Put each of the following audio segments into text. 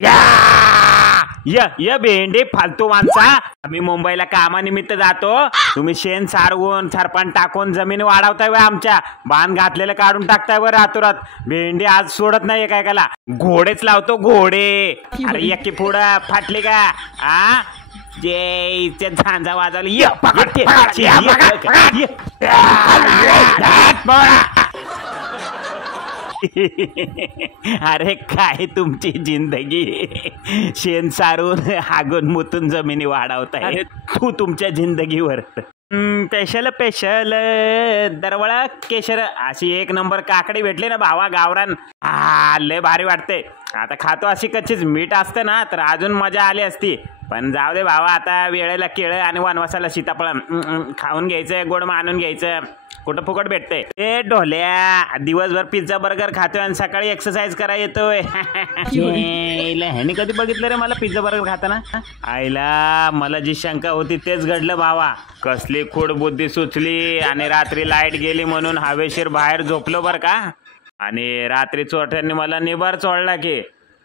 या भेंडे फालतू माणसा, आम्ही मुंबईला कामानिमित्त जातो, तुम्ही शेण सारवून सरपण टाकून जमीन वाढवताय व आमच्या बांध घातलेलं काढून टाकताय व रातोरात. भेंडी आज सोडत नाही काय काला, घोडेच लावतो घोडे. अरे यकी पुढं फाटली का? आ जे झांजा वाजवली अरे काय तुमची जिंदगी, शेण सारून हागून मुतून जमिनी वाढवताय तू तुमच्या जिंदगीवर. स्पेशल स्पेशल दरवळा केशर अशी एक नंबर काकडी भेटली ना भावा गावरान, लय भारी वाटते. आता खातो अशी कच्चीच, मीठ असतं ना तर अजून मजा आली असती. पण जाऊ दे भावा, आता वेळेला केळं आणि वनवासाला सीताफळ खाऊन घ्यायचं, गोड मानून घ्यायचं, कुठं फुकट भेटते. ए ढोल्या, दिवसभर पिझ्झा बर्गर खातोय आणि सकाळी एक्सरसाइज करायला येतोय. ह्याने कधी बघितलं रे मला पिझ्झा बर्गर खाताना? आईला मला जी शंका होती तेच घडलं भावा. कसली खोड बुद्धी सुचली आणि रात्री लाईट गेली म्हणून हवेशीर बाहेर झोपलो बर का. आणि रात्री चोरट्यांनी मला निबार चोळला की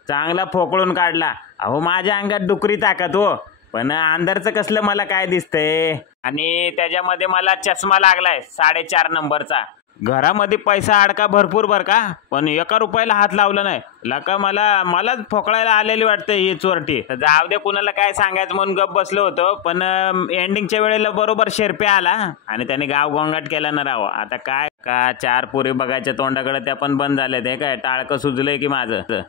चांगला फोकळून काढला. अहो माझ्या अंगात डुकरी ताकद हो, पण अंधारचं कसलं मला काय दिसतंय. आणि त्याच्यामध्ये मला चष्मा लागलाय 4.5 नंबरचा. घरामध्ये पैसा अडका भरपूर बर का, पण 1 रुपयाला हात लावला नाही. लका मलाच फोकळायला आलेली वाटते ही चोरटी. जाऊ दे, कुणाला काय सांगायचं म्हणून गप बसलो होतो. पण एंडिंगच्या वेळेला बरोबर शेरप्या आला आणि त्याने गाव गोंगाट केला ना राव. आता काय का 4 पोरी बघायच्या तोंडाकडे त्या पण बंद झाल्या. ते काय टाळकं सुजलंय की माझं.